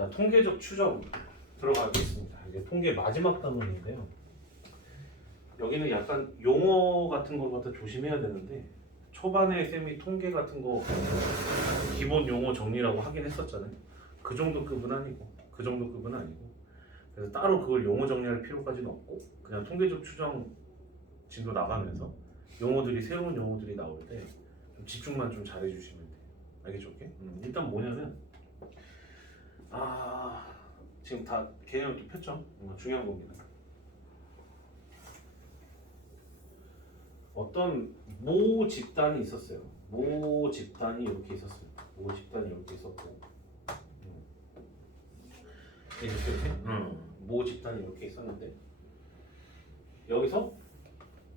자, 통계적 추정 들어가겠습니다. 이제 통계 마지막 단원인데요. 여기는 약간 용어 같은 걸 갖다 조심해야 되는데 초반에 쌤이 통계 같은 거 기본 용어 정리라고 하긴 했었잖아요. 그 정도 급은 아니고 그 정도 급은 아니고 그래서 따로 그걸 용어 정리할 필요까지는 없고 그냥 통계적 추정 진도 나가면서 용어들이 새로운 용어들이 나올 때 좀 집중만 좀 잘해주시면 돼요. 알겠죠? 오케이? 일단 뭐냐면 지금 다 개념을 또 폈죠? 중요한 겁니다. 어떤 모 집단이 있었어요. 모 집단이 이렇게 있었어요. 모 집단이 이렇게 있었고, 이렇게, 모 집단이 이렇게 있었는데 여기서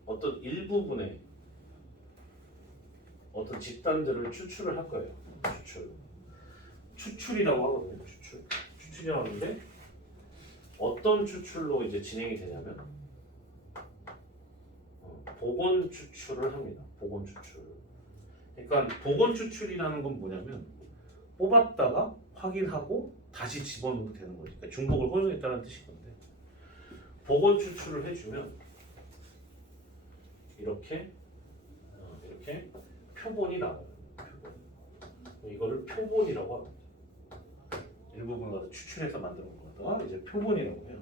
어떤 일부분의 어떤 집단들을 추출을 할 거예요. 추출이라고 하거든요. 추출이라고 하는데 어떤 추출로 이제 진행이 되냐면 복원 추출을 합니다. 복원 추출. 그러니까 복원 추출이라는 건 뭐냐면 뽑았다가 확인하고 다시 집어넣으면 되는 거지. 그러니까 중복을 허용했다는 뜻인 건데 복원 추출을 해주면 이렇게 표본이 나와요. 이거를 표본이라고 합니다. 일부분을 갖다 추출해서 만드는 거다가 이제 표본이라고 해요.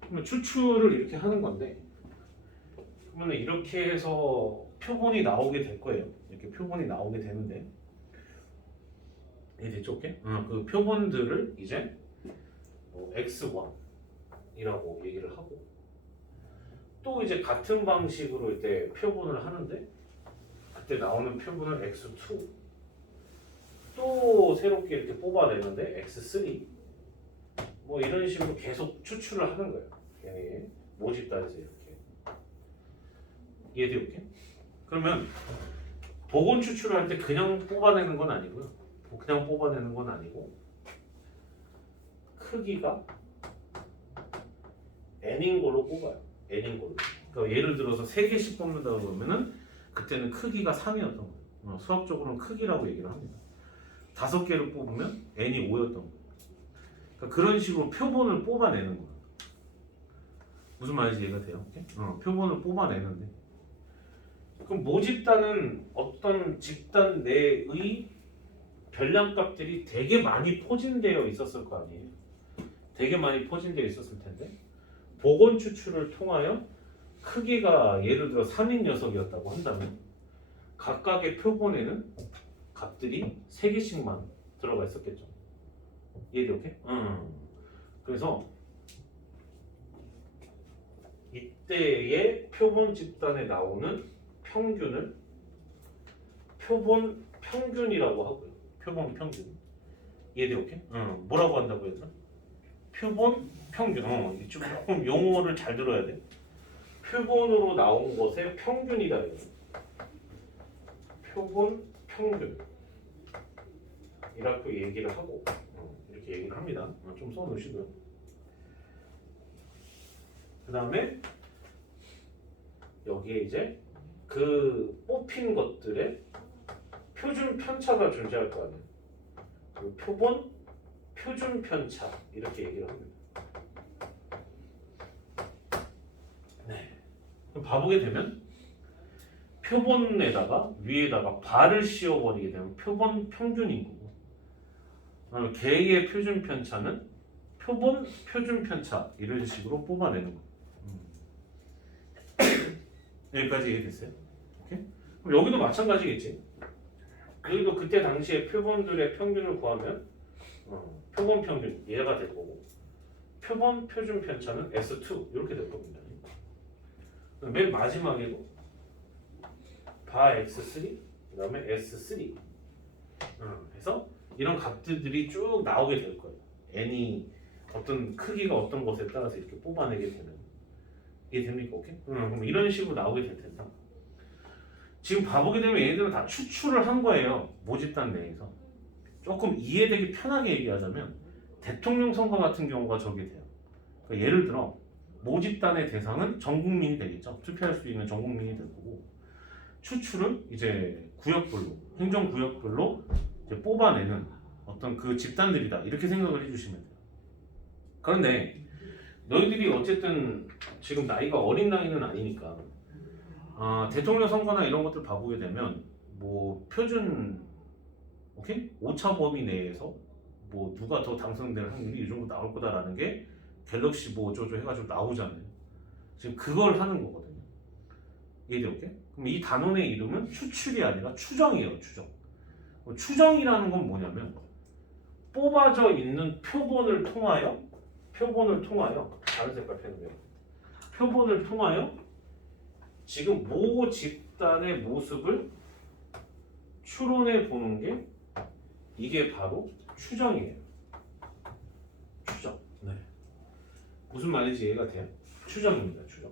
그러면 추출을 이렇게 하는 건데 그러면 이렇게 해서 표본이 나오게 될 거예요. 이렇게 표본이 나오게 되는데 이해됐죠? 오케이? 그 표본들을 이제 X1이라고 얘기를 하고 또 이제 같은 방식으로 이때 표본을 하는데 그때 나오는 표본을 X2 또 새롭게 이렇게 뽑아내는데 X3 뭐 이런 식으로 계속 추출을 하는 거예요. 얘네 모집단에서 이렇게 이해돼요? 오케이? 그러면 복원 추출을 할 때 그냥 뽑아내는 건 아니고요. 그냥 뽑아내는 건 아니고 크기가 n인 걸로 뽑아요. n인 걸로. 그러니까 예를 들어서 3개씩 뽑는다 그러면은 그때는 크기가 3이었던 거예요. 수학적으로는 크기라고 얘기를 합니다. 5개를 뽑으면 n이 5였던 거예요. 그러니까 그런 식으로 표본을 뽑아내는 거예요. 무슨 말인지 이해가 돼요? 표본을 뽑아내는데 그럼 모집단은 어떤 집단 내의 별량값들이 되게 많이 포진되어 있었을 거 아니에요. 되게 많이 포진되어 있었을 텐데 복원 추출을 통하여 크기가 예를 들어 3인 녀석이었다고 한다면 각각의 표본에는 값들이 3개씩만 들어가 있었겠죠. 이해돼? 오케이? 그래서 이때의 표본 집단에 나오는 평균을 표본 평균이라고 하고요. 표본 평균. 이해돼? 오케이? 뭐라고 한다고 했나? 표본 평균. 조금 용어를 잘 들어야 돼. 표본으로 나온 것의 평균이다. 표본 평균. 이라고 얘기를 하고 이렇게 얘기를 합니다. 좀 써놓으시고요. 그 다음에 여기에 이제 그 뽑힌 것들의 표준 편차가 존재할 거 아니에요. 그 표본 표준 편차 이렇게 얘기를 합니다. 네. 그럼 봐보게 되면 표본에다가 위에다가 발을 씌워버리게 되면 표본 평균인 거고 그다음에 개의 표준 편차는 표본 표준 편차 이런 식으로 뽑아내는 거예요. 여기까지 이해됐어요? 오케이? 그럼 여기도 마찬가지겠지. 여기도 그때 당시에 표본들의 평균을 구하면 표본 평균 얘가 될 거고 표본 표준 편차는 S2 이렇게 될 겁니다. 맨 마지막에도 바 X3 그 다음에 S3 해서 이런 값들이 쭉 나오게 될 거예요. n이 어떤 크기가 어떤 것에 따라서 이렇게 뽑아내게 되는 이해됩니까? 오케이? 그럼 이런 식으로 나오게 될 텐데 지금 봐보게 되면 얘네들은 다 추출을 한 거예요. 모집단 내에서 조금 이해되기 편하게 얘기하자면 대통령 선거 같은 경우가 저게 돼요. 그러니까 예를 들어 모집단의 대상은 전 국민이 되겠죠. 투표할 수 있는 전 국민이 될 거고 추출은 이제 구역별로 행정구역별로 이제 뽑아내는 어떤 그 집단들이다 이렇게 생각을 해주시면 돼요. 그런데 너희들이 어쨌든 지금 나이가 어린 나이는 아니니까 대통령 선거나 이런 것들 봐보게 되면 뭐 표준 오케이? 오차 범위 내에서 뭐 누가 더 당선될 확률이 이 정도 나올 거다라는 게 갤럭시 뭐 어쩌고 해가지고 나오잖아요. 지금 그걸 하는 거거든요. 이해돼 오케이? 그럼 이 단원의 이름은 추출이 아니라 추정이에요. 추정. 추정이라는 건 뭐냐면 뽑아져 있는 표본을 통하여 다른 색깔 펜으로 표본을 통하여 지금 모 집단의 모습을 추론해 보는 게 이게 바로 추정이에요. 추정. 네. 무슨 말인지 이해가 돼요? 추정입니다. 추정.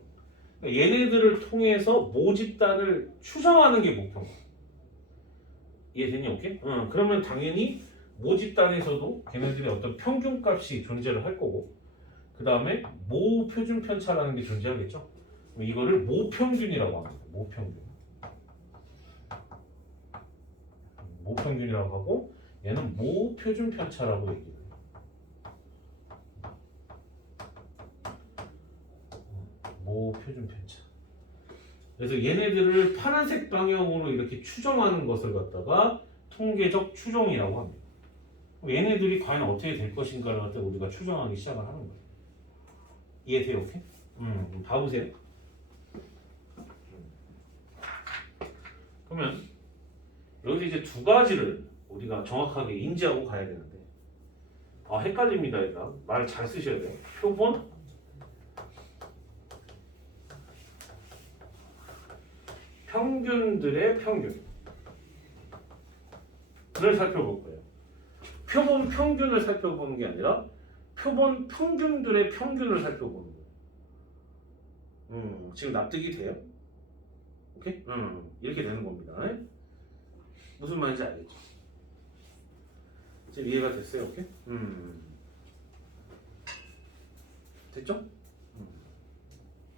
그러니까 얘네들을 통해서 모 집단을 추정하는 게 목표인 거야. 이해되니? 오케이? 그러면 당연히 모 집단에서도 걔네들의 어떤 평균값이 존재를 할 거고 그 다음에 모 표준 편차라는 게 존재하겠죠. 이거를 모평균이라고 합니다. 모평균. 모평균이라고 하고 얘는 모표준 편차라고 얘기해요. 모표준 편차. 그래서 얘네들을 파란색 방향으로 이렇게 추정하는 것을 갖다가 통계적 추정이라고 합니다. 얘네들이 과연 어떻게 될 것인가를 갖다가 우리가 추정하기 시작을 하는 거예요. 이해돼요? 오케이? 봐보세요. 그러면 여기서 이제 두 가지를 우리가 정확하게 인지하고 가야 되는데 헷갈립니다. 얘들아. 말 잘 쓰셔야 돼요. 표본 평균들의 평균을 살펴볼 거예요. 표본 평균을 살펴보는 게 아니라 표본 평균들의 평균을 살펴보는 거예요. 지금 납득이 돼요? 오케이? 이렇게 되는 겁니다. 무슨 말인지 알겠죠? 지금 이해가 됐어요? 오케이? 됐죠?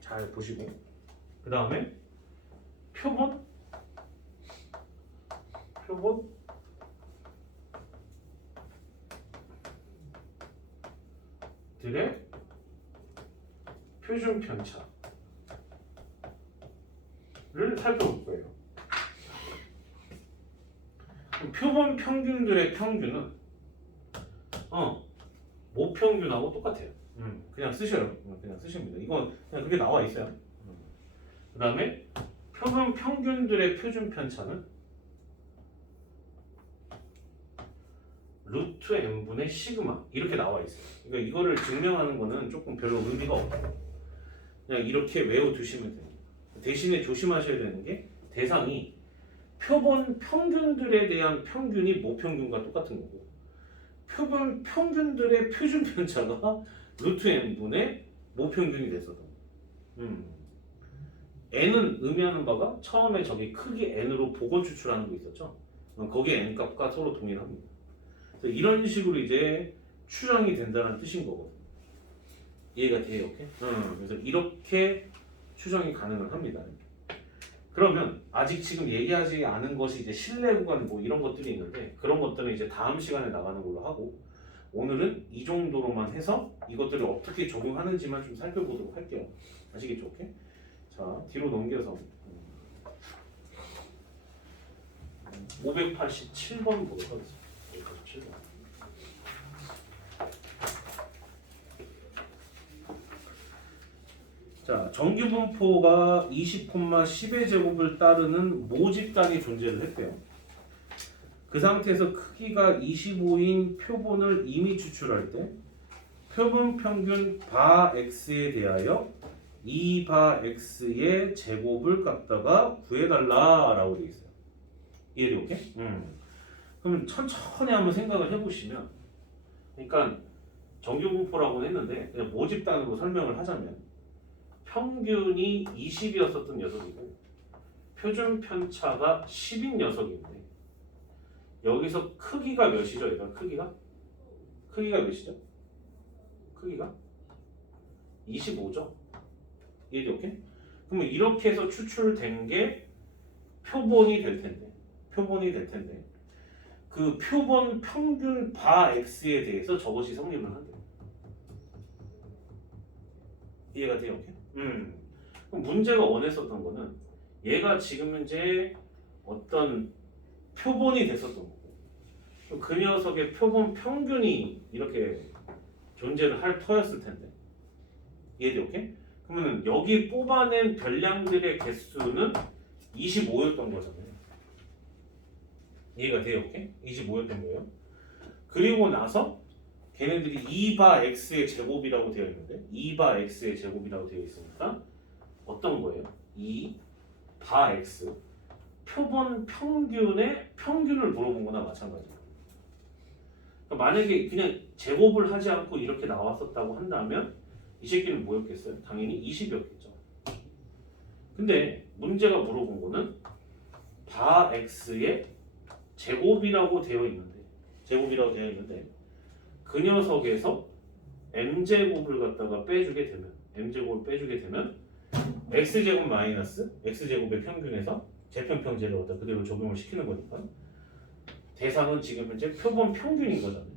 잘 보시고 그 다음에 표본들의 표준 편차를 살펴볼 거예요. 표본 평균들의 평균은 모평균하고 똑같아요. 그냥 쓰셔요. 그냥 쓰십니다. 이건 그냥 그게 나와 있어요. 그 다음에 표본 평균들의 표준 편차는 루트 n분의 시그마 이렇게 나와 있어요. 그러니까 이거를 증명하는 거는 조금 별로 의미가 없고 그냥 이렇게 외워두시면 돼요. 대신에 조심하셔야 되는 게 대상이 표본 평균들에 대한 평균이 모평균과 똑같은 거고 표본 평균들의 표준 편차가 루트 n분의 모평균이 됐어도 n은 의미하는 바가 처음에 저기 크기 n으로 복원 추출하는 거 있었죠. 거기에 n 값과 서로 동일합니다. 그래서 이런 식으로 이제 추정이 된다는 뜻인 거거든요. 이해가 돼요? 오케이? 그래서 이렇게 추정이 가능을 합니다. 그러면 아직 지금 얘기하지 않은 것이 이제 신뢰 구간 뭐 이런 것들이 있는데 그런 것들은 이제 다음 시간에 나가는 걸로 하고 오늘은 이 정도로만 해서 이것들을 어떻게 적용하는지만 좀 살펴보도록 할게요. 아시겠죠? 오케이? 자, 뒤로 넘겨서 587번 보도록 하겠습니다. 587번. 자, 정규분포가 20,10의 제곱을 따르는 모집단이 존재를 했대요. 그 상태에서 크기가 25인 표본을 이미 추출할 때 표본 평균 바 x에 대하여 2바 x의 제곱을 갖다가 구해달라라고 되어 있어요. 이해돼? 오케이? 그럼 천천히 한번 생각을 해보시면 그러니까 정규분포라고 했는데 그냥 모집단으로 설명을 하자면 평균이 20이었었던 녀석이고 표준 편차가 10인 녀석인데 여기서 크기가 몇이죠? 얘가 크기가 몇이죠? 크기가 25죠? 이해돼? 오케이? 그러면 이렇게 해서 추출된 게 표본이 될 텐데 그 표본 평균 바 x에 대해서 저것이 성립을 한대요. 이해가 돼요? 오케이? 그럼 문제가 원했었던 거는 얘가 지금 현재 어떤 표본이 됐었던 거고 그 녀석의 표본 평균이 이렇게 존재를 할 터였을 텐데 이해돼? 오케이? 그러면 여기 뽑아낸 별량들의 개수는 25였던 거잖아요. 이해가 돼요? 오케이? 25였던 거예요. 그리고 나서 걔네들이 2바 x의 제곱이라고 되어 있는데 2바 x의 제곱이라고 되어 있으니까 어떤 거예요? 2바 x 표본 평균의 평균을 물어본 거나 마찬가지예요. 그러니까 만약에 그냥 제곱을 하지 않고 이렇게 나왔었다고 한다면 이 새끼는 뭐였겠어요? 당연히 20이었겠죠. 근데 문제가 물어본 거는 바 x의 제곱이라고 되어 있는데 그 녀석에서 m제곱을 갖다가 빼주게 되면 x제곱 마이너스 x제곱의 평균에서 재평평제를 갖다 그대로 적용을 시키는 거니까 대상은 지금 현재 표본 평균인 거잖아요.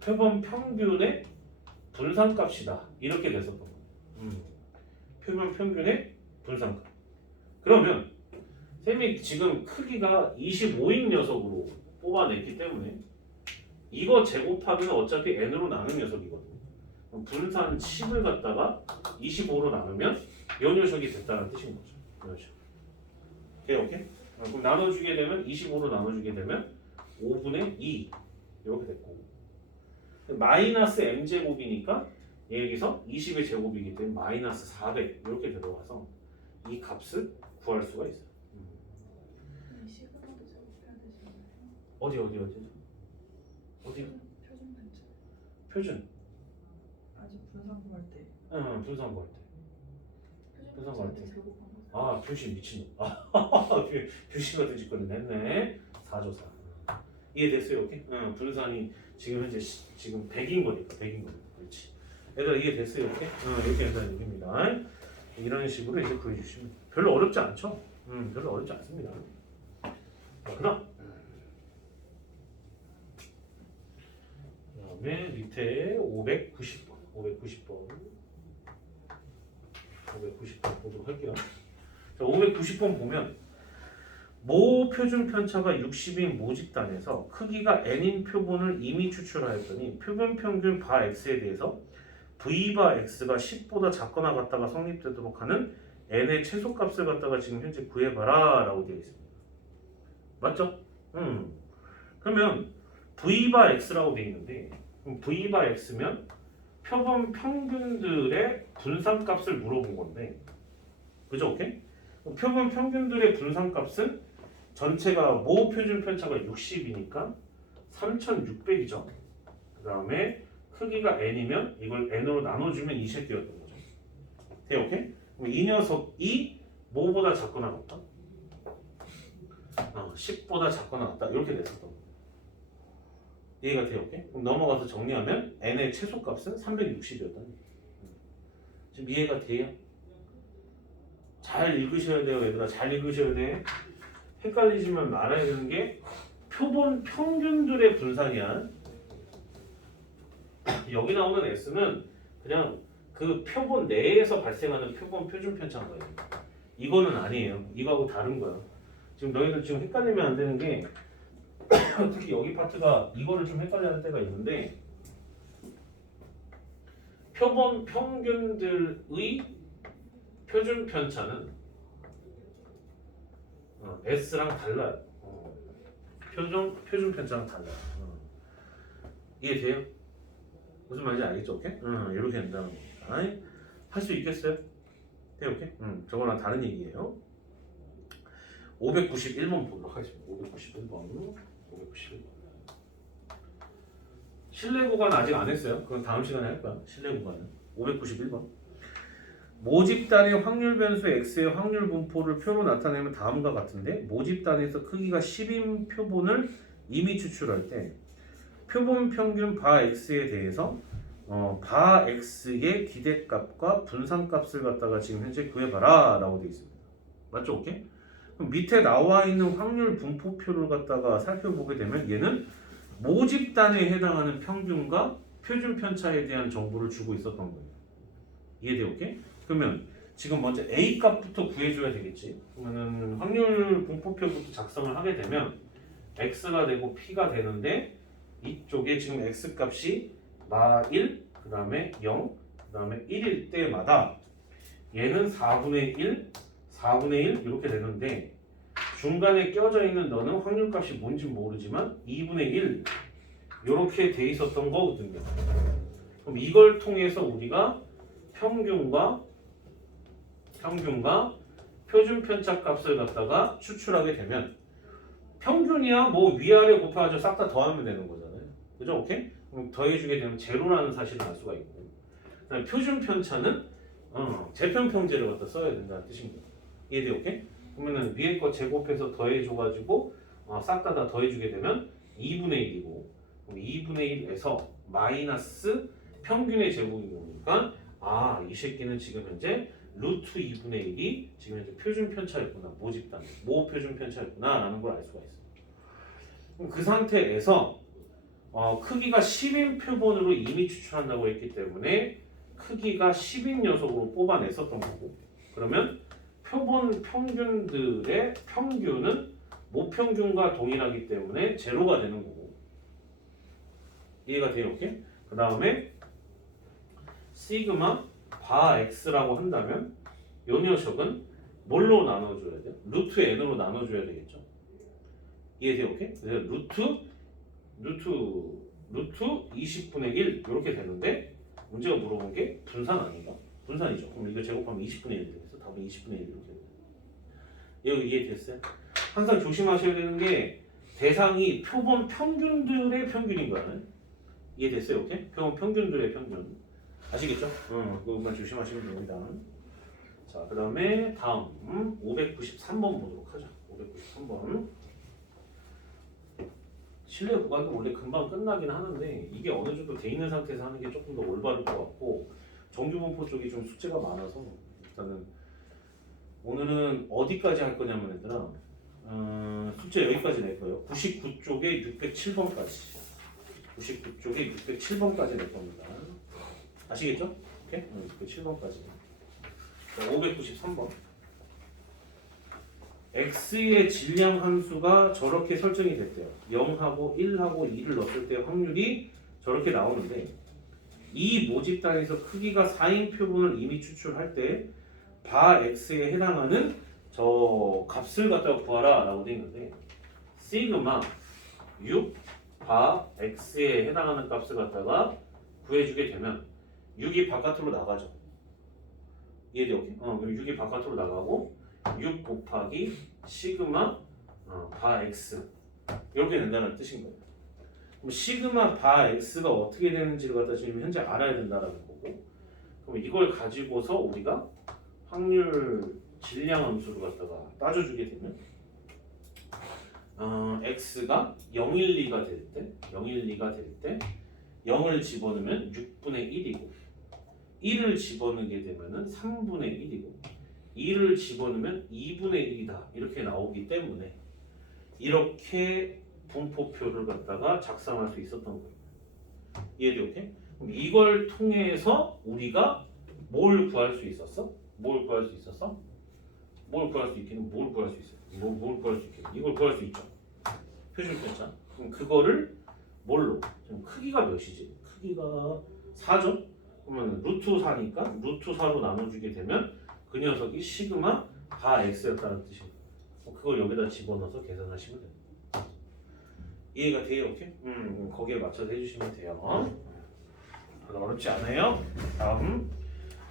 표본 평균의 분산값이다. 이렇게 됐었던 거예요. 표본 평균의 분산값. 그러면 쌤이 지금 크기가 25인 녀석으로 뽑아냈기 때문에 이거 제곱하면 어차피 n으로 나눈 녀석이거든요. 그럼 분산 10을 갖다가 25로 나누면 이 녀석이 됐다는 뜻인 거죠. 그렇죠. 오케이? 그럼 나눠주게 되면 25로 나눠주게 되면 5분의 2 이렇게 됐고 마이너스 m제곱이니까 여기서 20의 제곱이기 때문에 마이너스 400 이렇게 들어와서 이 값을 구할 수가 있어요. 시그마도 제곱해야 되지 않나요? 어디? 표준 편차. 표준. 아직 분산 구할 때. 응, 분산 구할 때. 분산 구할 때. 제곱한 거. 아, 표시 미친놈. 표시 같은 짓거리 냈네. 4조4. 이해됐어요, 오케이? 응, 분산이 지금 현재 지금 100인 거니까. 그렇지. 얘들아 이해됐어요, 오케이? 응, 이렇게 한다는 얘기입니다. 이런 식으로 이제 구해주시면 별로 어렵지 않죠? 별로 어렵지 않습니다. 자, 그다음. 그다음에 밑에 590번 보도록 할게요. 자, 590번 보면 모 표준 편차가 60인 모집단에서 크기가 n인 표본을 이미 추출하였더니 표본 평균 바 x에 대해서 v 바 x가 10보다 작거나 같다가 성립되도록 하는 n의 최소값을 갖다가 지금 현재 구해봐라 라고 되어 있습니다. 맞죠? 그러면 v 바 x라고 되어 있는데 그럼 v 바 x면 표본 평균들의 분산값을 물어본 건데 그죠? 오케이? 표본 평균들의 분산값은 전체가 모 표준 편차가 60이니까 3600이죠. 그 다음에 크기가 n이면 이걸 n으로 나눠주면 이 새끼였던 거죠. 돼, 오케이? 그럼 이 녀석이 뭐보다 작거나 같다? 10보다 작거나 같다. 이렇게 됐었던 거예요. 이해가 돼요? 오케이? 그럼 넘어가서 정리하면 n의 최소값은 360이었다는 거예요. 지금 이해가 돼요? 잘 읽으셔야 돼요, 얘들아. 잘 읽으셔야 돼. 헷갈리지만 말아야 되는 게 표본 평균들의 분산이야. 여기 나오는 S는 그냥 그 표본 내에서 발생하는 표본 표준 편차인 거예요. 이거는 아니에요. 이거하고 다른 거야. 지금 너희들 지금 헷갈리면 안 되는 게 특히 여기 파트가 이거를 좀 헷갈려하는 때가 있는데 표본 평균들의 표준 편차는 S랑 달라요. 표준 편차랑 달라요. 이해돼요? 무슨 말인지 알겠죠? 오케이? 이렇게 된다는 겁니다. 할 수 있겠어요? 돼, 오케이? 저거랑 다른 얘기예요. 591번 보도록 하겠습니다. 591번. 실내 구간 아직 안 했어요. 그건 다음 시간에 할 거야. 실내 구간은. 591번. 모집단의 확률 변수 x의 확률 분포를 표로 나타내면 다음과 같은데 모집단에서 크기가 10인 표본을 이미 추출할 때 표본 평균 바 x에 대해서 바 x의 기대값과 분산값을 갖다가 지금 현재 구해봐라 라고 되어 있습니다. 맞죠? 오케이? 그럼 밑에 나와 있는 확률 분포표를 갖다가 살펴보게 되면 얘는 모집단에 해당하는 평균과 표준 편차에 대한 정보를 주고 있었던 거예요. 이해돼요? 오케이? 그러면 지금 먼저 A 값부터 구해줘야 되겠지. 그러면은 확률 분포표부터 작성을 하게 되면 X가 되고 P가 되는데 이쪽에 지금 X 값이 마1, 그 다음에 0, 그 다음에 1일 때마다 얘는 4분의 1, 4분의 1 이렇게 되는데 중간에 껴져 있는 너는 확률값이 뭔지 모르지만 2분의 1 이렇게 돼 있었던 거거든요. 그럼 이걸 통해서 우리가 평균과 표준 편차 값을 갖다가 추출하게 되면 평균이야 뭐 위아래 곱해가지고 싹 다 더하면 되는 거잖아요. 그죠? 오케이? 그럼 더해주게 되면 제로라는 사실을 알 수가 있고, 그다음에 표준 편차는 재편평제를 갖다 써야 된다는 뜻입니다. 이해돼요? 오케이? 그러면은 위에 거 제곱해서 더해줘가지고 싹 다 더해주게 되면 2분의 1이고, 그럼 2분의 1에서 마이너스 평균의 제곱이 오니까 이 새끼는 지금 현재 루트 2분의 1이 지금 현재 표준 편차였구나, 모집단 모 표준 편차였구나 라는 걸 알 수가 있어요. 그럼 그 상태에서 크기가 10인 표본으로 이미 추출한다고 했기 때문에 크기가 10인 녀석으로 뽑아냈었던 거고, 그러면 표본 평균들의 평균은 모평균과 동일하기 때문에 제로가 되는 거고. 이해가 돼요? 오케이? 그 다음에 시그마 바 x라고 한다면 이 녀석은 뭘로 나눠줘야 돼요? 루트 n으로 나눠줘야 되겠죠? 이해돼요? 오케이? 그래서 루트 20분의 1 이렇게 되는데 문제가 물어본 게 분산 아닌가? 분산이죠. 그럼 이거 제곱하면 20분의 1 되겠어? 답은 20분의 1 이렇게 돼요. 이거 이해됐어요? 항상 조심하셔야 되는 게 대상이 표본 평균들의 평균인 거야. 이해됐어요? 오케이? 표본 평균들의 평균. 아시겠죠? 그것만 조심하시면 됩니다. 자, 그 다음에 다음 593번 보도록 하죠. 593번. 실내 구간도 원래 금방 끝나긴 하는데 이게 어느 정도 돼 있는 상태에서 하는 게 조금 더 올바를 것 같고, 정규분포 쪽이 좀 숙제가 많아서 일단은 오늘은 어디까지 할 거냐면 얘들아, 숙제 여기까지 낼 거예요. 99쪽에 607번까지. 99쪽에 607번까지 낼 겁니다. 아시겠죠? 오케이? 607번까지. 593번. x의 질량 함수가 저렇게 설정이 됐대요. 0하고 1하고 2를 넣었을 때 확률이 저렇게 나오는데, 이 모집단에서 크기가 4인 표본을 이미 추출할 때 바 x에 해당하는 저 값을 갖다가 구하라 라고 되어 있는데, 시그마 6 바 x에 해당하는 값을 갖다가 구해주게 되면 6이 바깥으로 나가죠. 이해돼요? 오케이? 그럼 6이 바깥으로 나가고 6 곱하기 시그마 바 x 이렇게 된다는 뜻인 거예요. 그럼 시그마 바 x가 어떻게 되는지를 갖다 지금 현재 알아야 된다는 거고, 그럼 이걸 가지고서 우리가 확률 질량 함수를 갖다가 따져주게 되면 x가 012가 될 때 0을 집어넣으면 6분의 1이고, 1을 집어넣게 되면은 3분의 1이고, 2를 집어넣으면 2분의 1이다 이렇게 나오기 때문에 이렇게 분포표를 갖다가 작성할 수 있었던 거예요. 이해돼요? 오케이? 그럼 이걸 통해서 우리가 뭘 구할 수 있었어? 뭘 구할 수 있었어? 뭘 구할 수 있기는 뭘 구할 수 있어요? 뭘 구할 수 있기는 이걸 구할 수 있죠. 표준 편차. 그럼 그거를 뭘로? 지금 크기가 몇이지? 크기가 4죠? 그러면 루트 4니까 루트 4로 나눠주게 되면 그 녀석이 시그마 바 x였다는 뜻이에요. 그걸 여기다 집어넣어서 계산하시면 됩니다. 이해가 돼요? 오케이? 거기에 맞춰서 해주시면 돼요. 별로 어렵지 않아요? 다음.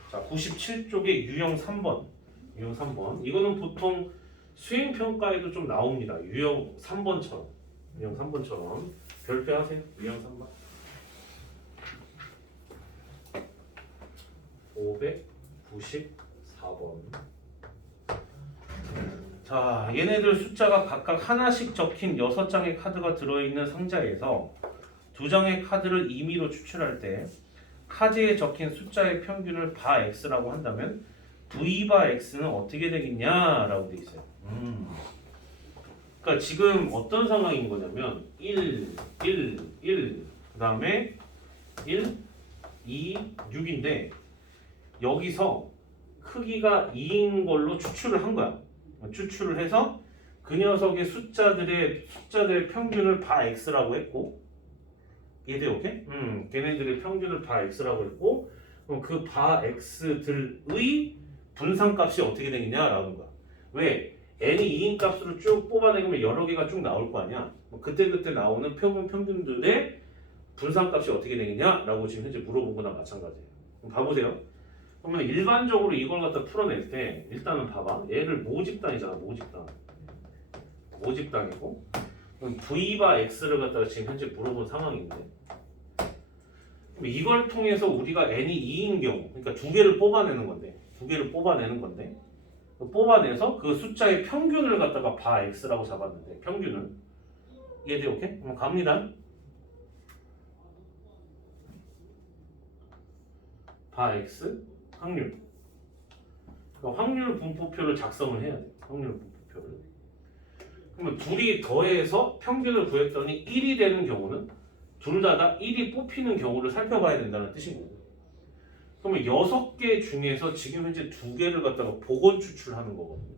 자, 97쪽에 유형 3번. 유형 3번. 이거는 보통 수행평가에도 좀 나옵니다. 유형 3번처럼. 유형 3번처럼. 별표 하세요. 유형 3번. 594번. 자, 얘네들 숫자가 각각 하나씩 적힌 6장의 카드가 들어있는 상자에서 2장의 카드를 임의로 추출할 때 카드에 적힌 숫자의 평균을 바 x라고 한다면 v 바 x는 어떻게 되겠냐라고 돼 있어요. 그러니까 지금 어떤 상황인 거냐면 1, 1, 1, 그 다음에 1, 2, 6인데 여기서 크기가 2인 걸로 추출을 한 거야. 추출을 해서 그 녀석의 숫자들의 평균을 바 x라고 했고 이해돼 오케이? 걔네들의 평균을 바 x라고 했고 그럼 그 바 x들의 분산값이 어떻게 되느냐라는 거야. 왜? n이 2인 값으로 쭉 뽑아내면 여러 개가 쭉 나올 거 아니야. 그때그때 나오는 표본 평균들의 분산값이 어떻게 되느냐라고 지금 현재 물어본 거나 마찬가지예요. 그럼 봐보세요. 그러면 일반적으로 이걸 갖다 풀어낼 때 일단은 봐봐. 얘를 모집단이잖아. 모집단이고 그럼 V바 X를 갖다가 지금 현재 물어본 상황인데 그럼 이걸 통해서 우리가 n이 2인 경우 그러니까 두 개를 뽑아내는 건데 뽑아내서 그 숫자의 평균을 갖다가 바 X라고 잡았는데 평균을 이해돼 오케이? 그럼 갑니다. 바 X 확률. 그러니까 확률 분포표를 작성을 해야 돼. 확률 분포표를. 그러면 둘이 더해서 평균을 구했더니 1이 되는 경우는 둘 다 1이 뽑히는 경우를 살펴봐야 된다는 뜻인 거고. 그러면 6개 중에서 지금 현재 2개를 갖다가 복원 추출하는 거거든요.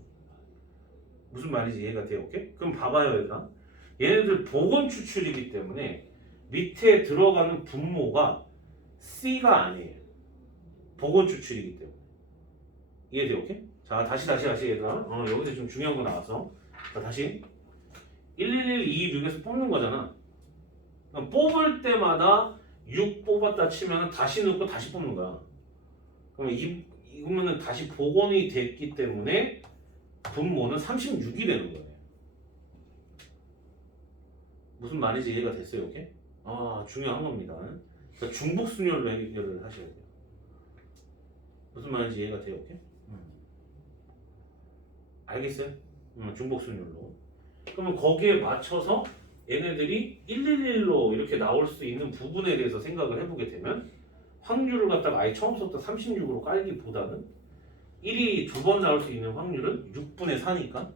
무슨 말인지 이해가 돼요? 오케이? 그럼 봐봐요, 얘들아. 얘네들 복원 추출이기 때문에 밑에 들어가는 분모가 C가 아니에요. 복원 추출이기 때문에. 이해돼요? 오케이? 자, 다시 얘들아. 여기서 좀 중요한 거 나와서. 자, 다시. 111, 2, 6에서 뽑는 거잖아. 그럼 뽑을 때마다 6 뽑았다 치면 다시 넣고 다시 뽑는 거야. 그러면 이거는 다시 복원이 됐기 때문에 분모는 36이 되는 거예요. 무슨 말인지 이해가 됐어요? 오케이? 중요한 겁니다. 그러니까 중복순열로 해결을 하셔야 돼요. 무슨 말인지 이해가 돼요? 오케이? 알겠어요? 중복순열로. 그러면 거기에 맞춰서 얘네들이 111로 이렇게 나올 수 있는 부분에 대해서 생각을 해보게 되면 확률을 갖다가 아예 처음부터 36으로 깔기보다는 1이 두 번 나올 수 있는 확률은 6분의 4니까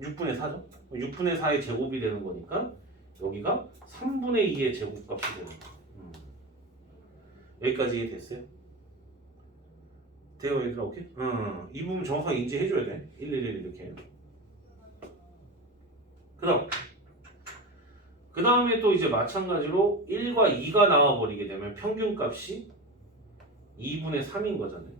6분의 4죠. 6분의 4의 제곱이 되는 거니까 여기가 3분의 2의 제곱값이 되는 거예요. 여기까지 이해됐어요? 돼요 얘들아 오케이? 이 부분 정확하게 인지해줘야 돼. 111 이렇게. 그 다음에 또 이제 마찬가지로 1과 2가 나와버리게 되면 평균값이 2분의 3인 거잖아요.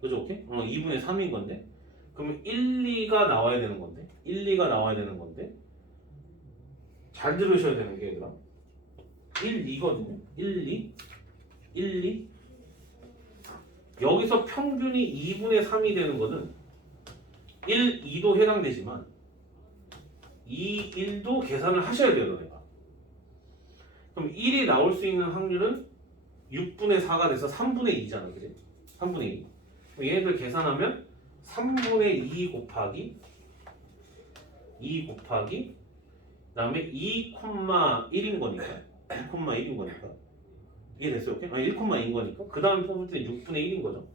그죠? 오케이? 2분의 3인 건데 그러면 1, 2가 나와야 되는 건데 잘 들으셔야 되는 게 얘들아 1, 2거든요. 1, 2 여기서 평균이 2분의 3이 되는 거는 1, 2도 해당되지만 2, 1도 계산을 하셔야 돼요, 너네가. 그럼 1이 나올 수 있는 확률은 6분의 4가 돼서 3분의 2잖아, 그지? 3분의 2. 그럼 얘네들 계산하면 3분의 2 곱하기 그다음에 2,1인 거니까 2,1인 거니까 이게 됐어요, 오케이? 1,2인 거니까 그 다음에 뽑을 때 6분의 1인 거죠.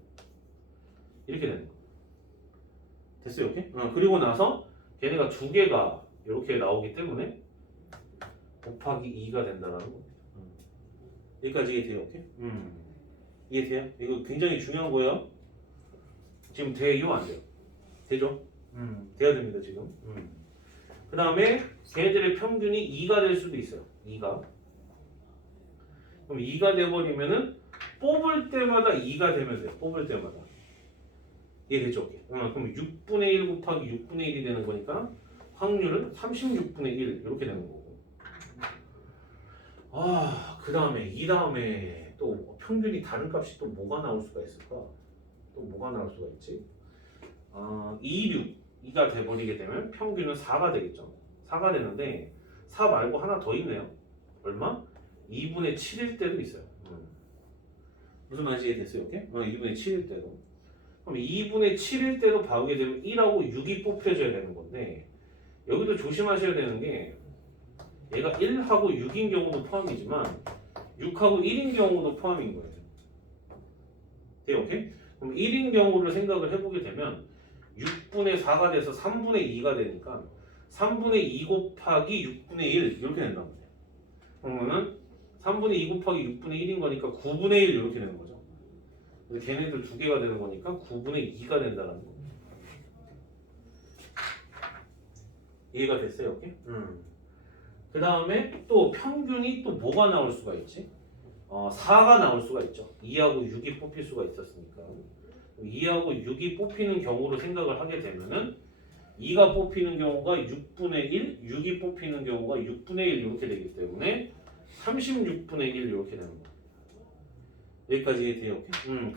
이렇게 되는 거. 됐어요, 오케이? 그리고 나서 걔네가 두 개가 이렇게 나오기 때문에 곱하기 2가 된다라는 겁니다. 여기까지 이해돼요? 오케이? 이해돼요? 이거 굉장히 중요한 거예요. 지금 돼요? 안 돼요? 되죠? 돼야 됩니다 지금. 그 다음에 걔네들의 평균이 2가 될 수도 있어요. 2가. 그럼 2가 돼버리면은 뽑을 때마다 2가 되면 돼요. 뽑을 때마다. 이해되죠? 오케이. 그럼 6분의 1 곱하기 6분의 1이 되는 거니까 확률은 36분의 1 이렇게 되는 거고. 그 다음에 이 다음에 또 평균이 다른 값이 또 뭐가 나올 수가 있을까? 또 뭐가 나올 수가 있지? 2가 돼버리게 되면 평균은 4가 되겠죠. 4가 되는데 4 말고 하나 더 있네요. 얼마? 2분의 7일 때도 있어요. 무슨 말인지 이해됐어요? 오케이? 2분의 7일 때도. 그럼 2분의 7일 때도 봐오게 되면 1하고 6이 뽑혀져야 되는 건데 여기도 조심하셔야 되는 게 얘가 1하고 6인 경우도 포함이지만 6하고 1인 경우도 포함인 거예요. 돼요? 오케이? 그럼 1인 경우를 생각을 해보게 되면 6분의 4가 돼서 3분의 2가 되니까 3분의 2 곱하기 6분의 1 이렇게 된단 말이에요. 그러면은 3분의 2 곱하기 6분의 1인 거니까 9분의 1 이렇게 되는 거죠. 그래서 걔네들 두 개가 되는 거니까 9분의 2가 된다는 거. 이해가 됐어요? 이렇게? 그 다음에 또 평균이 또 뭐가 나올 수가 있지? 4가 나올 수가 있죠. 2하고 6이 뽑힐 수가 있었으니까. 2하고 6이 뽑히는 경우로 생각을 하게 되면은 2가 뽑히는 경우가 6분의 1, 6이 뽑히는 경우가 6분의 1 이렇게 되기 때문에 36분의 1 이렇게 되는 거예요. 여기까지 돼요.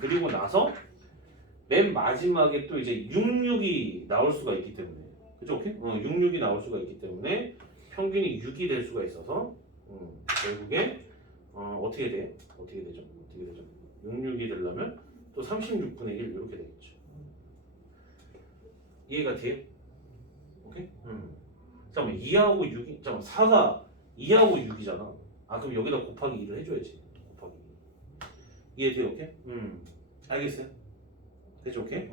그리고 나서 맨 마지막에 또 이제 66이 나올 수가 있기 때문에 그죠? 오케이? 66이 나올 수가 있기 때문에 평균이 6이 될 수가 있어서 결국에 어떻게 돼? 어떻게 되죠? 66이 되려면 또 36분의 1 이렇게 되겠죠. 이해가 돼요? 오케이? 잠깐만 2하고 6이 잠깐만 4가 2하고 6이잖아. 그럼 여기다 곱하기 2를 해줘야지. 곱하기 2. 이해돼요? 오케이? 알겠어요? 됐죠? 오케이?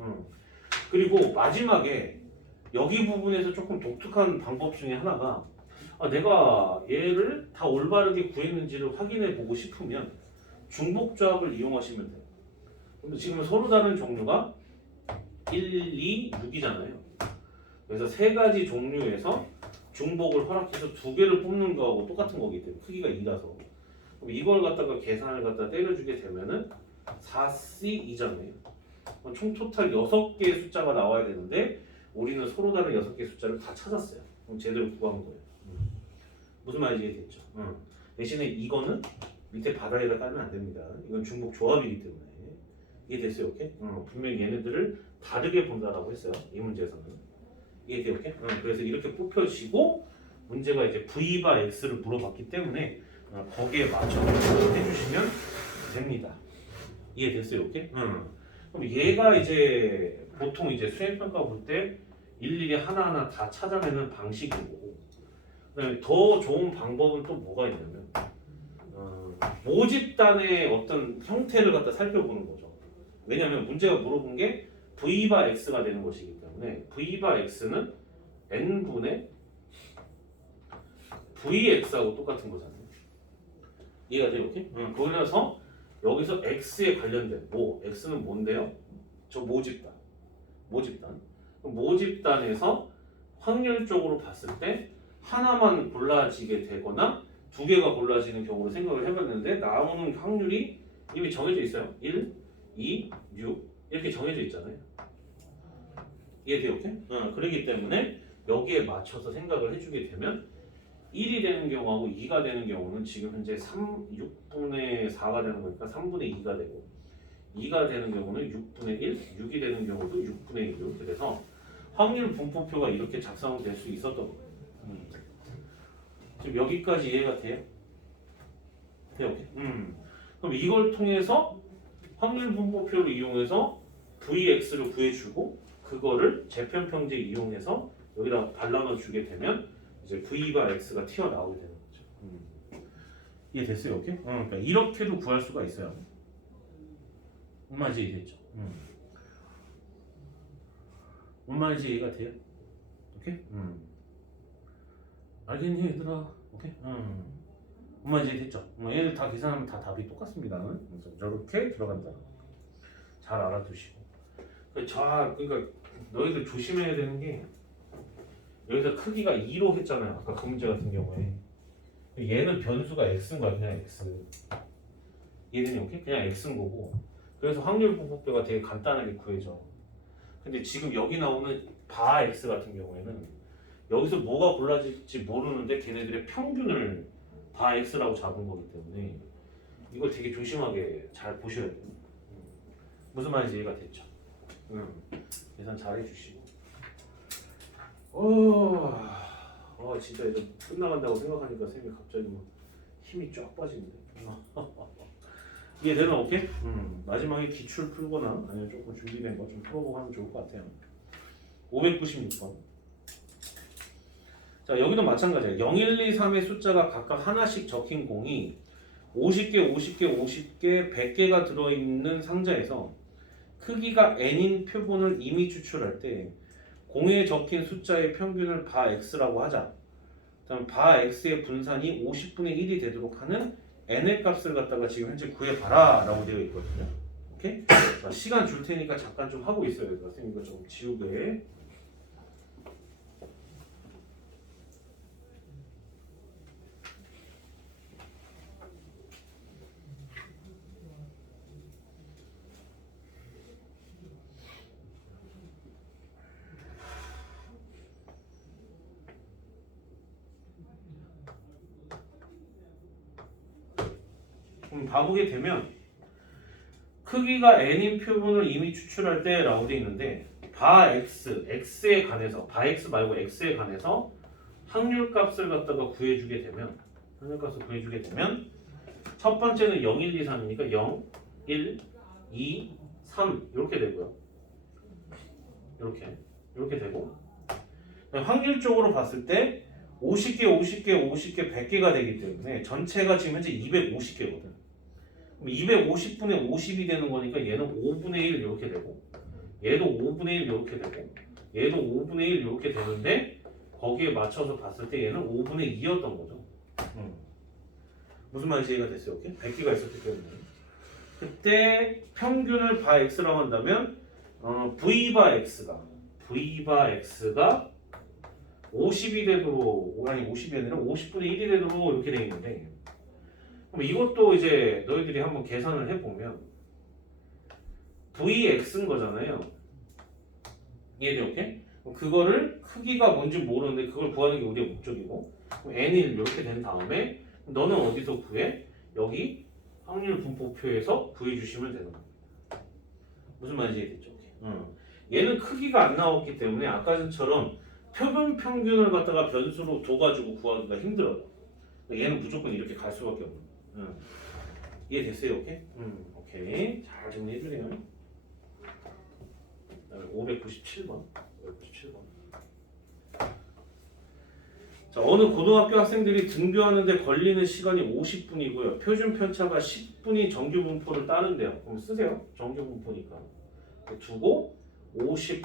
그리고 마지막에 여기 부분에서 조금 독특한 방법 중에 하나가 내가 얘를 다 올바르게 구했는지를 확인해 보고 싶으면 중복조합을 이용하시면 돼요. 근데 지금 서로 다른 종류가 1, 2, 6이잖아요. 그래서 세 가지 종류에서 중복을 허락해서 두 개를 뽑는 거하고 똑같은 거기 때문에 크기가 2라서 그럼 이걸 갖다가 계산을 갖다 때려주게 되면은 4C2잖아요. 총 토탈 6개의 숫자가 나와야 되는데 우리는 서로 다른 6개의 숫자를 다 찾았어요. 그럼 제대로 구한 거예요. 무슨 말인지 이해됐죠? 대신에 이거는 밑에 바닥에다 깔면 안 됩니다. 이건 중복 조합이기 때문에 이해됐어요? 오케이? 분명히 얘네들을 다르게 본다라고 했어요. 이 문제에서는 이해돼요? 오케이? 그래서 이렇게 뽑혀지고 문제가 이제 V 바 X를 물어봤기 때문에 거기에 맞춰서 해주시면 됩니다. 이해됐어요? 오케이? 그럼 얘가 이제 보통 이제 수행평가 볼 때 일일이 하나하나 다 찾아내는 방식인 거고 그다음에 더 좋은 방법은 또 뭐가 있냐면 모집단의 어떤 형태를 갖다 살펴보는 거죠. 왜냐하면 문제가 물어본 게 V 바 X가 되는 것이기 때문에 V 바 X는 N분의 VX하고 똑같은 거잖아요. 이해가 돼요? 오케이? 그래서 여기서 X에 관련된 X는 뭔데요? 저 모집단. 그럼 모집단에서 확률적으로 봤을 때 하나만 골라지게 되거나 두 개가 골라지는 경우를 생각을 해봤는데 나오는 확률이 이미 정해져 있어요. 1, 2, 6 이렇게 정해져 있잖아요. 이해돼요? 오케이? 그렇기 때문에 여기에 맞춰서 생각을 해주게 되면 1이 되는 경우하고 2가 되는 경우는 지금 현재 6분의 4가 되는 거니까 3분의 2가 되고 2가 되는 경우는 6분의 1, 6이 되는 경우도 6분의 1 이렇게 돼서 확률 분포표가 이렇게 작성될 수 있었던 거예요. 지금 여기까지 이해가 돼요? 돼요? 그럼 이걸 통해서 확률 분포표를 이용해서 VX를 구해주고 그거를 재편평제 이용해서 여기다 발라넣어 주게 되면 이제 V 바 X가 튀어나오게 되는 거죠. 이해됐어요? 오케이? 그러니까 이렇게도 구할 수가 있어요. 뭔 말인지 이해됐죠? 뭔 말인지 이해가 돼요? 오케이? 알겠니 얘들아? 오케이? 뭔 말인지 이해됐죠? 얘들 다 계산하면 다 답이 똑같습니다. 그래서 저렇게 들어간다. 잘 알아두시고. 그러니까 너희들 조심해야 되는 게 여기서 크기가 2로 했잖아요. 아까 그 문제 같은 경우에 얘는 변수가 x인 거야. 그냥 x. 얘는 이렇게 그냥 x인 거고 그래서 확률 분포표가 되게 간단하게 구해져. 근데 지금 여기 나오는 바 x 같은 경우에는 여기서 뭐가 골라질지 모르는데 걔네들의 평균을 바 x라고 잡은 거기 때문에 이걸 되게 조심하게 잘 보셔야 돼요. 무슨 말인지 이해가 됐죠? 계산 잘 해주시고 진짜 이제 끝나간다고 생각하니까 쌤이 갑자기 막 힘이 쫙 빠지네. 이해되나? 오케이? 마지막에 기출 풀거나 아니면 조금 준비된 거 좀 풀어보고 하면 좋을 것 같아요. 596번. 자, 여기도 마찬가지예요. 0, 1, 2, 3의 숫자가 각각 하나씩 적힌 공이 50개, 50개, 50개, 100개가 들어있는 상자에서 크기가 n인 표본을 이미 추출할 때 공에 적힌 숫자의 평균을 바 x라고 하자. 그다음 바 x의 분산이 50분의 1이 되도록 하는 n의 값을 갖다가 지금 현재 구해봐라 라고 되어 있거든요. 오케이? 자, 시간 줄 테니까 잠깐 좀 하고 있어요. 선생님 이거 좀 지우게. 그럼 봐보게 되면 크기가 n인 표본을 이미 추출할 때 라고 되어 있는데 바 x, x에 관해서 바 x 말고 x에 관해서 확률 값을 갖다가 구해주게 되면 확률 값을 구해주게 되면 첫 번째는 0, 1, 2, 3이니까 0, 1, 2, 3 이렇게 되고요. 이렇게 되고 확률적으로 봤을 때 50개, 50개, 50개, 100개가 되기 때문에 전체가 지금 현재 250개거든. 그럼 250분의 50이 되는 거니까 얘는 5분의 1 이렇게 되고 얘도 5분의 1 이렇게 되고 얘도 5분의 1 이렇게 되는데 거기에 맞춰서 봤을 때 얘는 5분의 2였던 거죠. 무슨 말인지 이해가 됐어요? 오케이? 100개가 있었기 때문에 그때 평균을 바 x라고 한다면 v 바 x가 50이 되도록 아니 50이 아니라 50분의 1이 되도록 이렇게 되어 있는데 그럼 이것도 이제 너희들이 한번 계산을 해보면 vx인 거잖아요. 이해돼? 오케이? 그거를 크기가 뭔지 모르는데 그걸 구하는 게 우리의 목적이고 n을 이렇게 된 다음에 너는 어디서 구해? 여기 확률 분포표에서 구해주시면 되는 겁니다. 무슨 말인지 이해됐죠? 얘는 크기가 안 나왔기 때문에 아까 전처럼 표본 평균을 갖다가 변수로 둬가지고 구하기가 힘들어요. 얘는 무조건 이렇게 갈 수밖에 없는 거예요. 이해됐어요? 오케이? 오케이. 잘 정리해주세요. 597번. 자, 어느 고등학교 학생들이 등교하는데 걸리는 시간이 50분이고요. 표준 편차가 10분이 정규 분포를 따른대요. 그럼 쓰세요. 정규 분포니까. 두고 50,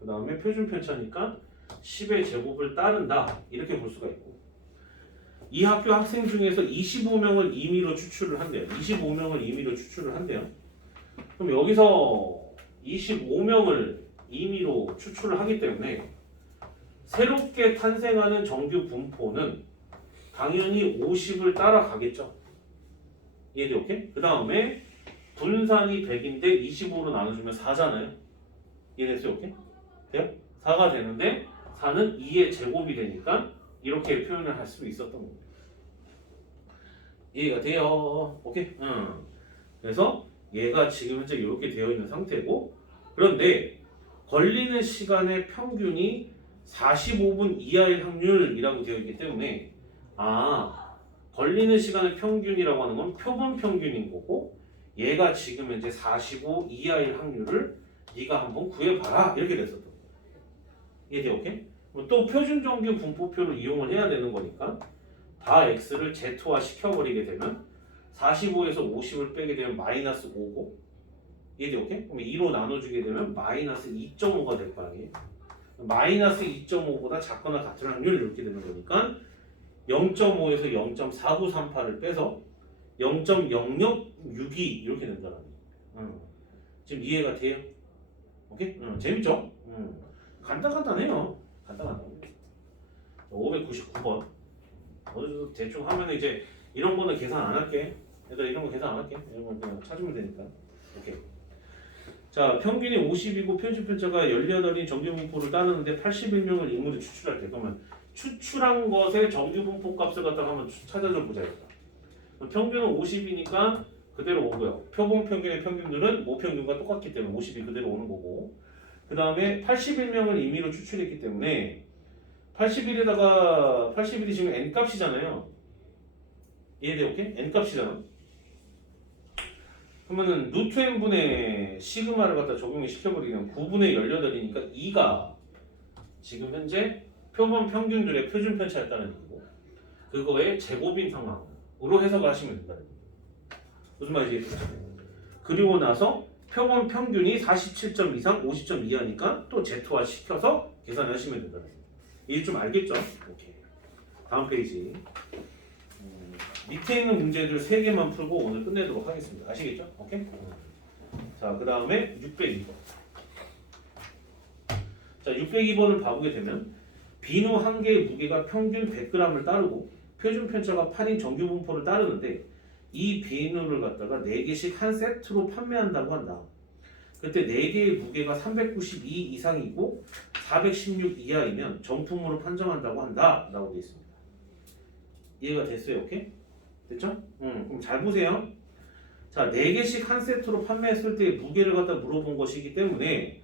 그 다음에 표준 편차니까 10의 제곱을 따른다. 이렇게 볼 수가 있고. 이 학교 학생 중에서 25명을 임의로 추출을 한대요. 25명을 임의로 추출을 한대요. 그럼 여기서 25명을 임의로 추출을 하기 때문에 새롭게 탄생하는 정규 분포는 당연히 50을 따라가겠죠. 이해돼? 오케이? 그 다음에 분산이 100인데 25로 나눠주면 4잖아요. 이해됐어요? 오케이? 돼요? 4가 되는데 4는 2의 제곱이 되니까 이렇게 표현을 할 수 있었던 겁니다. 이해가 돼요? 오케이? 그래서 얘가 지금 현재 이렇게 되어 있는 상태고 그런데 걸리는 시간의 평균이 45분 이하일 확률이라고 되어 있기 때문에 걸리는 시간의 평균이라고 하는 건 표본 평균인 거고 얘가 지금 현재 45 이하일 확률을 네가 한번 구해봐라 이렇게 됐었던 거예요. 이해돼요? 오케이? 또 표준 정규 분포표를 이용을 해야 되는 거니까 다 x를 z화 시켜버리게 되면 45에서 50을 빼게 되면 마이너스 5고 이해돼요? 오케이? 그럼 2로 나눠주게 되면 마이너스 2.5가 될 거 아니에요? 마이너스 2.5보다 작거나 같은 확률 이렇게 되는 거니까 0.5에서 0.4938을 빼서 0.0062 이렇게 된다는 거예요. 지금 이해가 돼요? 오케이? 재밌죠? 간단해요. 간단해요. 599번. 어디서 대충 하면 이제 이런 거는 계산 안 할게. 얘들아 이런 거 계산 안 할게. 이런 거 그냥 찾으면 되니까. 오케이. 자, 평균이 50이고 표준 편차가 18인 정규 분포를 따르는데 81명을 임의로 추출할 때 그러면 추출한 것의 정규 분포 값을 갖다가 한번 찾아줘 보자. 평균은 50이니까 그대로 오고요. 표본 평균의 평균들은 모평균과 똑같기 때문에 50이 그대로 오는 거고 그 다음에 81명을 임의로 추출했기 때문에 81이 지금 n값이잖아요. 이해돼요? 오케이? n값이잖아. 그러면은 루트 n분의 시그마를 갖다 적용을 시켜버리면 9분의 18이니까 2가 지금 현재 표본 평균들의 표준 편차였다는 얘기고 그거의 제곱인 상황으로 해석을 하시면 된다는 얘기예요. 무슨 말인지 이해되죠? 그리고 나서 표본 평균이 47점 이상 50점 이하니까 또 Z화 시켜서 계산하시면 된다. 이게 좀 알겠죠? 오케이. 다음 페이지. 밑에 있는 문제들 3개만 풀고 오늘 끝내도록 하겠습니다. 아시겠죠? 오케이? 자, 그 다음에 602번. 자, 602번을 봐보게 되면 비누 한 개의 무게가 평균 100g을 따르고 표준 편차가 8인 정규 분포를 따르는데 이 비누를 갖다가 4개씩 한 세트로 판매한다고 한다. 그때 4개의 무게가 392 이상이고 416 이하이면 정품으로 판정한다고 한다 라고 되어 있습니다. 이해가 됐어요? 오케이? 됐죠? 그럼 잘 보세요. 자, 4개씩 한 세트로 판매했을 때 무게를 갖다 물어본 것이기 때문에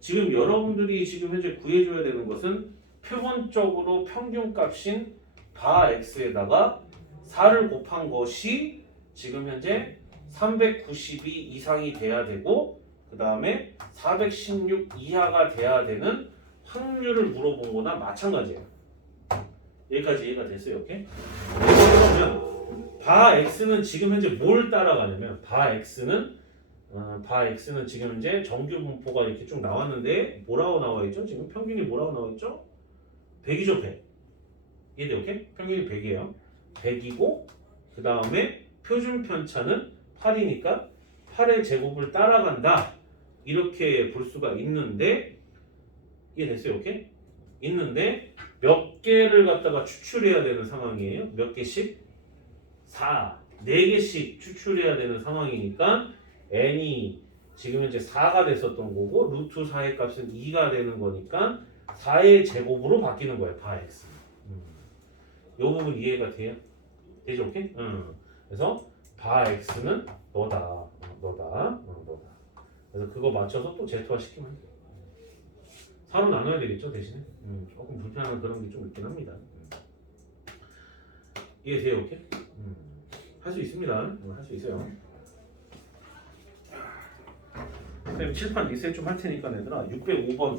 지금 여러분들이 지금 현재 구해줘야 되는 것은 표본적으로 평균값인 바 x에다가 4를 곱한 것이 지금 현재 392 이상이 돼야 되고 그 다음에 416 이하가 돼야 되는 확률을 물어본 거나 마찬가지예요. 여기까지 이해가 됐어요. 오케이? 그러면 바 x는 지금 현재 뭘 따라가냐면 바 x는 지금 현재 정규 분포가 이렇게 쭉 나왔는데 뭐라고 나와 있죠? 지금 평균이 뭐라고 나와 있죠? 100이죠, 100. 이해돼, 오케이? 평균이 100이에요. 100이고 그 다음에 표준 편차는 8이니까 8의 제곱을 따라간다. 이렇게 볼 수가 있는데 이해됐어요, 오케이? 있는데 몇 개를 갖다가 추출해야 되는 상황이에요. 몇 개씩? 4. 4개씩 추출해야 되는 상황이니까 n이 지금 현재 4가 됐었던 거고 루트 4의 값은 2가 되는 거니까 4의 제곱으로 바뀌는 거예요. 바 x. 이 부분 이해가 돼요? 되죠? 오케이? 그래서 바 x는 너다. 너다. 그래서 그거 맞춰서 또 Z화 시키면 돼요. 4로 나눠야 되겠죠? 대신에? 조금 불편한 그런 게 좀 있긴 합니다. 이해돼요? 오케이? 할 수 있습니다. 할 수 있어요. 선생님 칠판 리셋 좀 할 테니까 얘들아 605번,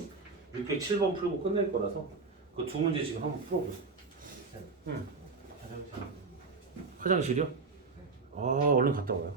607번 풀고 끝낼 거라서 그 두 문제 지금 한번 풀어보세요. 화장실이요? 아 얼른 갔다 와요.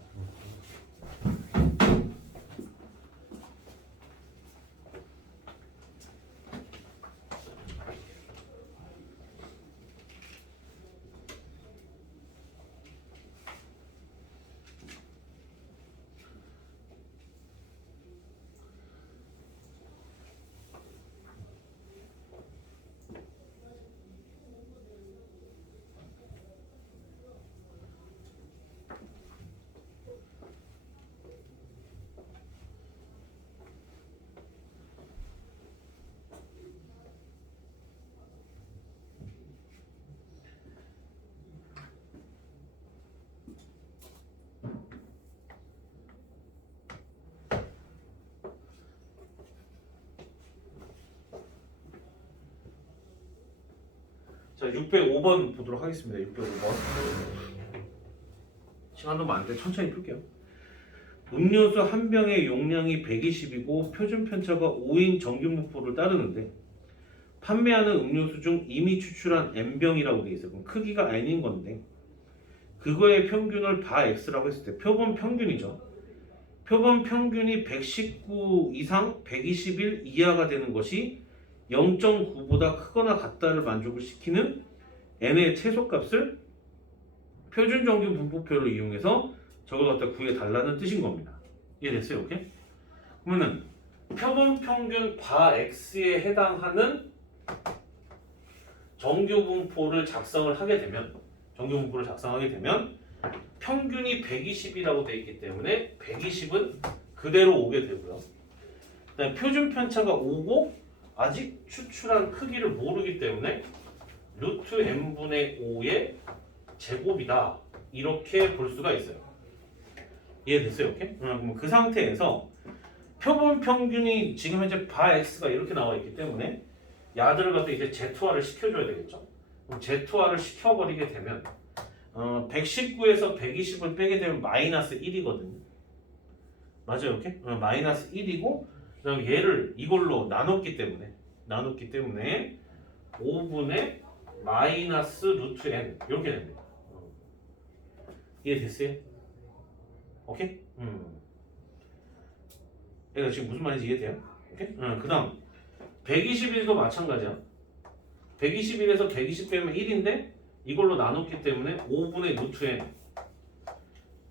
자, 605번 보도록 하겠습니다. 605번. 시간 너무 안 돼. 천천히 풀게요. 음료수 한 병의 용량이 120이고 표준 편차가 5인 정규 분포를 따르는데 판매하는 음료수 중 이미 추출한 N병이라고 되어 있어요. 그럼 크기가 N인 건데 그거의 평균을 바 X라고 했을 때 표본 평균이죠. 표본 평균이 119 이상 121 이하가 되는 것이 0.9보다 크거나 같다를 만족을 시키는 n의 최소값을 표준 정규 분포표를 이용해서 저걸 갖다 구해 달라는 뜻인 겁니다. 이해됐어요? 오케이? 그러면은 표본 평균 바 x에 해당하는 정규 분포를 작성을 하게 되면 평균이 120이라고 되어 있기 때문에 120은 그대로 오게 되고요. 그다음에 표준 편차가 5고 아직 추출한 크기를 모르기 때문에 루트 n분의 5의 제곱이다. 이렇게 볼 수가 있어요. 이해됐어요? 오케이? 그럼 그 상태에서 표본 평균이 지금 현재 바 x가 이렇게 나와 있기 때문에 야들을 갖다 이제 Z화를 시켜줘야 되겠죠? 그럼 Z화를 시켜버리게 되면 119에서 120을 빼게 되면 마이너스 1이거든요. 맞아요? 오케이? 마이너스 1이고 그다음 얘를 이걸로 나눴기 때문에 5분의 마이너스 루트 n 이렇게 됩니다. 이해됐어요? 오케이? 얘가 지금 무슨 말인지 이해돼요? 오케이? 그 다음 121도 마찬가지야. 121에서 120 빼면 1인데 이걸로 나눴기 때문에 5분의 루트 n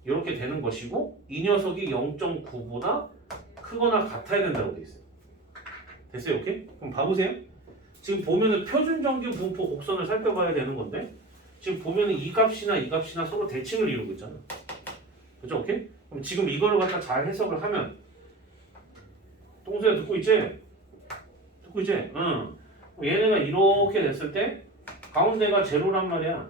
이렇게 되는 것이고 이 녀석이 0.9보다 크거나 같아야 된다고 돼 있어요. 됐어요? 오케이? 그럼 봐보세요. 지금 보면은 표준 정규 분포 곡선을 살펴봐야 되는 건데 지금 보면은 이 값이나 이 값이나 서로 대칭을 이루고 있잖아. 그죠? 오케이? 그럼 지금 이거를 갖다 잘 해석을 하면 똥소야 듣고 있지? 듣고 있지? 응. 얘네가 이렇게 됐을 때 가운데가 제로란 말이야.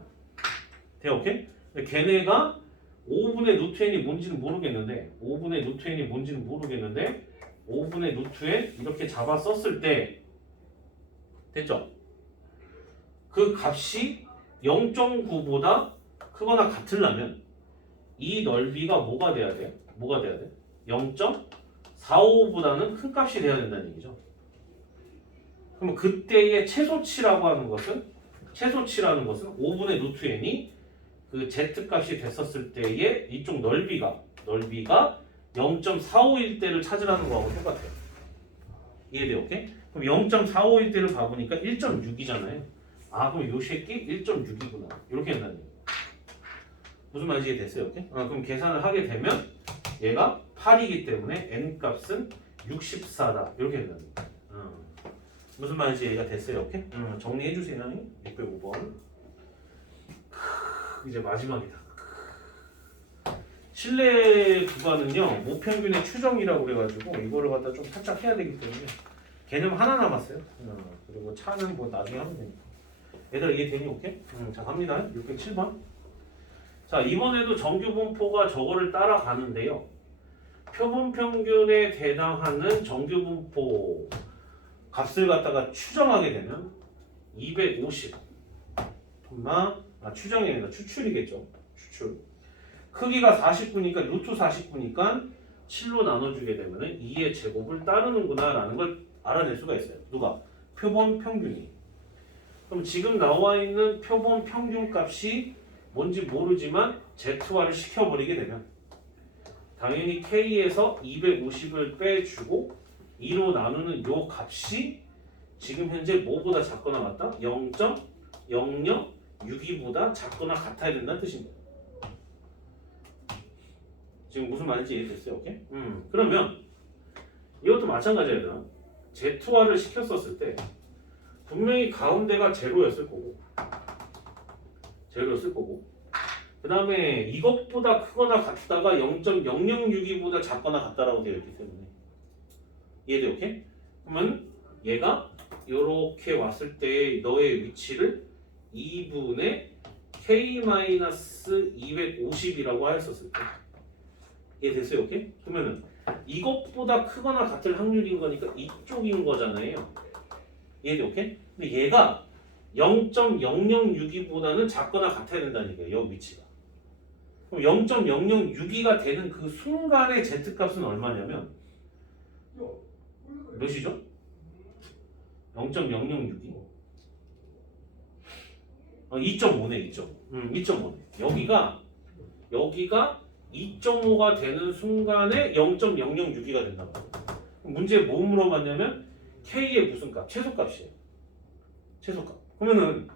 돼? 오케이? 근데 걔네가 5분의 루트 n이 뭔지는 모르겠는데 5분의 루트 n이 뭔지는 모르겠는데 5분의 루트 n 이렇게 잡아 썼을 때 됐죠? 그 값이 0.9보다 크거나 같으려면 이 넓이가 뭐가 돼야 돼? 뭐가 돼야 돼? 0.45보다는 큰 값이 돼야 된다는 얘기죠. 그럼 그때의 최소치라고 하는 것은 5분의 루트 n이 그 z 값이 됐었을 때의 이쪽 넓이가 0.451 대를 찾으라는 거하고 똑같아요. 이해돼요? 오케이? 그럼 0.451 대를 봐보니까 1.6이잖아요. 아 그럼 요 새끼 1.6이구나. 이렇게 된다는 얘기예요. 무슨 말인지 이해됐어요? 오케이? 그럼 계산을 하게 되면 얘가 8이기 때문에 n 값은 64다. 이렇게 된다는 얘기예요. 무슨 말인지 이해가 됐어요? 오케이? 정리해 주세요. 605번. 이제 마지막이다. 실내 구간은요 모평균의 추정이라고 그래가지고 이거를 갖다 좀 살짝 해야 되기 때문에 개념 하나 남았어요. 그리고 차는 뭐 나중에 하면 되니까. 얘들아 이해되니? 오케이? 자 갑니다. 607번. 자 이번에도 정규 분포가 저거를 따라가는데요. 표본 평균에 해당하는 정규 분포 값을 갖다가 추정하게 되면 250 추정이 아니라 추출이겠죠. 추출. 크기가 49니까 루트 49니까 7로 나눠주게 되면 2의 제곱을 따르는구나 라는 걸 알아낼 수가 있어요. 누가? 표본 평균이. 그럼 지금 나와 있는 표본 평균 값이 뭔지 모르지만 Z화를 시켜버리게 되면 당연히 K에서 250을 빼주고 2로 나누는 요 값이 지금 현재 뭐보다 작거나 같다? 0.0062보다 작거나 같아야 된다는 뜻입니다. 지금 무슨 말인지 이해됐어요? 오케이? 그러면 이것도 마찬가지예요. Z화를 시켰었을 때 분명히 가운데가 제로였을 거고 그 다음에 이것보다 크거나 같다가 0.0062보다 작거나 같다라고 되어 있기 때문에 이해돼요? 오케이? 그러면 얘가 이렇게 왔을 때 너의 위치를 2분의 K-250이라고 하였었을 때 이해됐어요? 오케이? 그러면은 이것보다 크거나 같을 확률인 거니까 이쪽인 거잖아요. 이해돼? 오케이? 근데 얘가 0.0062보다는 작거나 같아야 된다니까요. 이 위치가. 그럼 0.006이가 되는 그 순간의 Z값은 얼마냐면 몇이죠? 0.0062. 2.5네, 2.5. 2.5네. 여기가 2.5가 되는 순간에 0.006이가 된단 말이에요. 문제에 뭐 물어봤냐면 K의 무슨 값? 최소값이에요. 최소값. 그러면은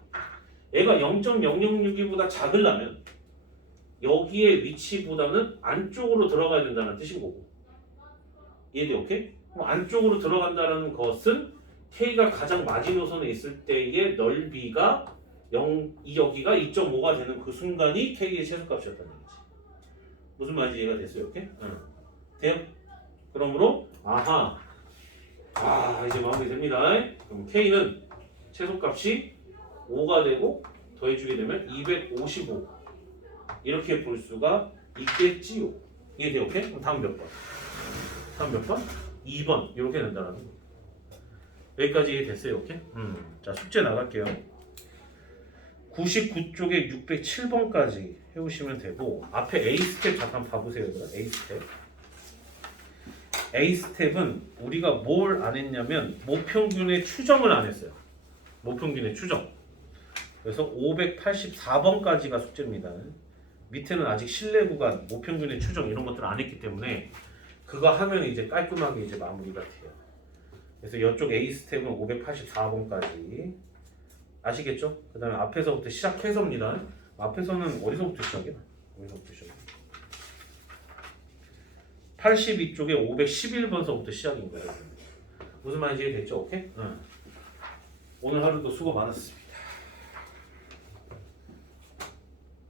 얘가 0.006이보다 작으려면 여기의 위치보다는 안쪽으로 들어가야 된다는 뜻인 거고. 이해돼? 오케이? 그럼 안쪽으로 들어간다는 것은 K가 가장 마지노선에 있을 때의 넓이가 여기가 2.5가 되는 그 순간이 K의 최소값이었다는 얘기지. 무슨 말인지 이해가 됐어요? 오케이? 돼요? 그러므로 이제 마음에 듭니다. 그럼 K는 최소값이 5가 되고 더해주게 되면 255 이렇게 볼 수가 있겠지요. 이해돼요? 오케이? 그럼 다음 몇 번? 2번 이렇게 된다는 거. 여기까지 이해됐어요? 오케이? 자 숙제 나갈게요. 99쪽에 607번까지 해오시면 되고 앞에 A 스텝 잠깐 봐보세요. A 스텝. A 스텝은 우리가 뭘 안 했냐면 모평균의 추정을 안 했어요. 모평균의 추정. 그래서 584번까지가 숙제입니다. 밑에는 아직 실내 구간, 모평균의 추정 이런 것들을 안 했기 때문에 그거 하면 이제 깔끔하게 이제 마무리가 돼요. 그래서 이쪽 A 스텝은 584번까지 아시겠죠? 그 다음에 앞에서부터 시작해서입니다. 앞에서는 어디서부터 시작이야? 어디서부터 시작이야? 82쪽에 511번서부터 시작인 거예요. 무슨 말인지 이해됐죠? 오케이? 응. 오늘 하루도 수고 많았습니다.